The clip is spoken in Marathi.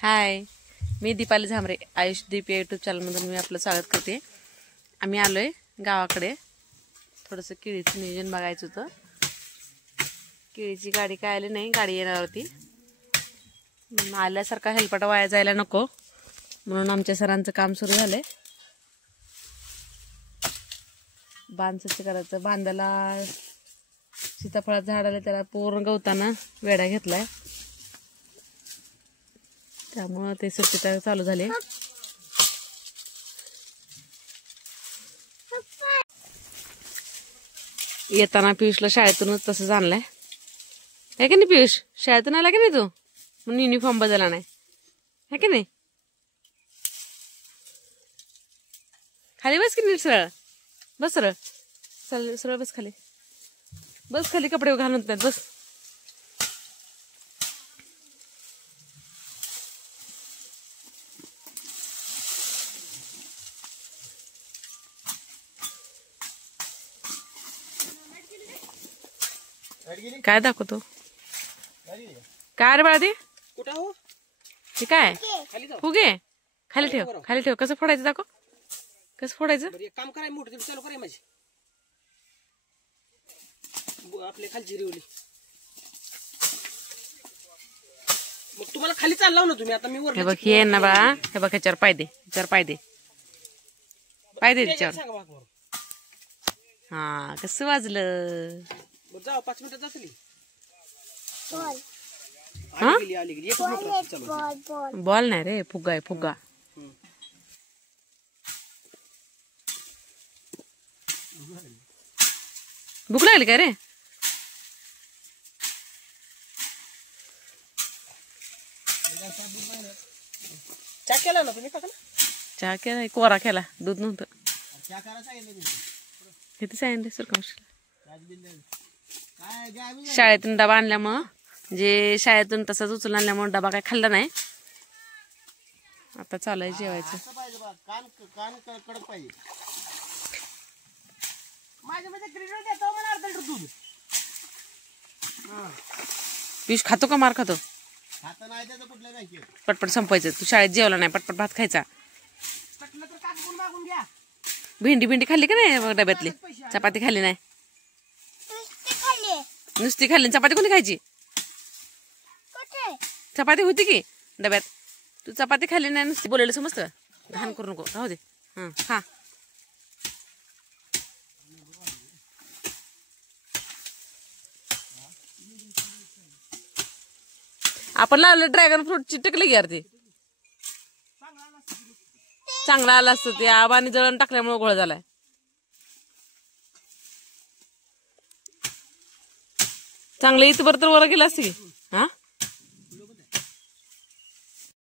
हाय, मी दीपाली झांबरे. आयुष दीप यूट्यूब चॅनलमधून मी आपलं स्वागत करते. आम्ही आलोय गावाकडे. थोडंसं केळीचं नियोजन बघायचं होतं. केळीची गाडी काय आली नाही, गाडी येणार होती. आल्यासारखा हेलपाटा वाया जायला नको म्हणून आमच्या सरांचं काम सुरू झालंय. बांध स्वच्छ करायचं. बांधाला सीताफळात झाडाला त्याला पूर्ण गवताना वेढा घेतलाय, त्यामुळे ते स्वच्छता चालू झाली. येताना पियुषला शाळेतूनच तसंच आणलाय. आहे की नाही पियुष? शाळेतून आला की नाही तू? म्हणून युनिफॉर्म बदलला नाही, है की नाही? खाली बस की नीट सरळ बस. सरळ सरळ सरळ बस खाली. बस खाली, कपडे घालून नाहीत. बस. काय दाखवतो? काय रे बाळा ते? ते काय फुगे? खाली ठेव, खाली ठेव. कसं फोडायचं दाखव. कसं फोडायचं? काम कराय मोठं चालू कराय माझी आपल्या खालची रिवली. मग तुम्हाला खाली चालला ना तुम्ही. आता मी वर हे बघ, हे ना बाळा, हे बघ, ह्याच्यावर पाय दे, ह्याच्यावर पाय दे, पाय दे त्याच्यावर. हा, कसं वाजलं? जाऊ 5 मिनिटात जातली. बॉल नाही रे, फुगा आहे, फुगा. भूक लागली काय रे? चहा केला ना तुम्ही? काका चहा केला, कोरा केला, दूध नव्हतं. किती सांगितलं सर कमर्शियल? शाळेतून डबा आणल्यामुळं, जे शाळेतून तसाच उचलून आणल्यामुळे डबा काय खाल्ला नाही. आता चालू आहे जेवायचं. पियुष खातो का मार खातो? पटपट संपायचं. तू शाळेत जेवला नाही, पटपट भात खायचा. भेंडी भेंडी खाल्ली का नाही डब्यातली? चपाती खाल्ली नाही? नुसती खाल्ली. चपाती कोणी खायची? चपाती होती की डब्यात. तू चपाती खाल्ली नाही, नुसती बोलायला समजतं. घाण करू नको, राहू दे. हा खा. आपण लावलं ड्रॅगन फ्रूटची टिकली की ती चांगला आला असतं. ते आबाने जळण टाकल्यामुळे गोळ झालाय. चांगलं इथं बरं तर वर गेलं असते की. हा,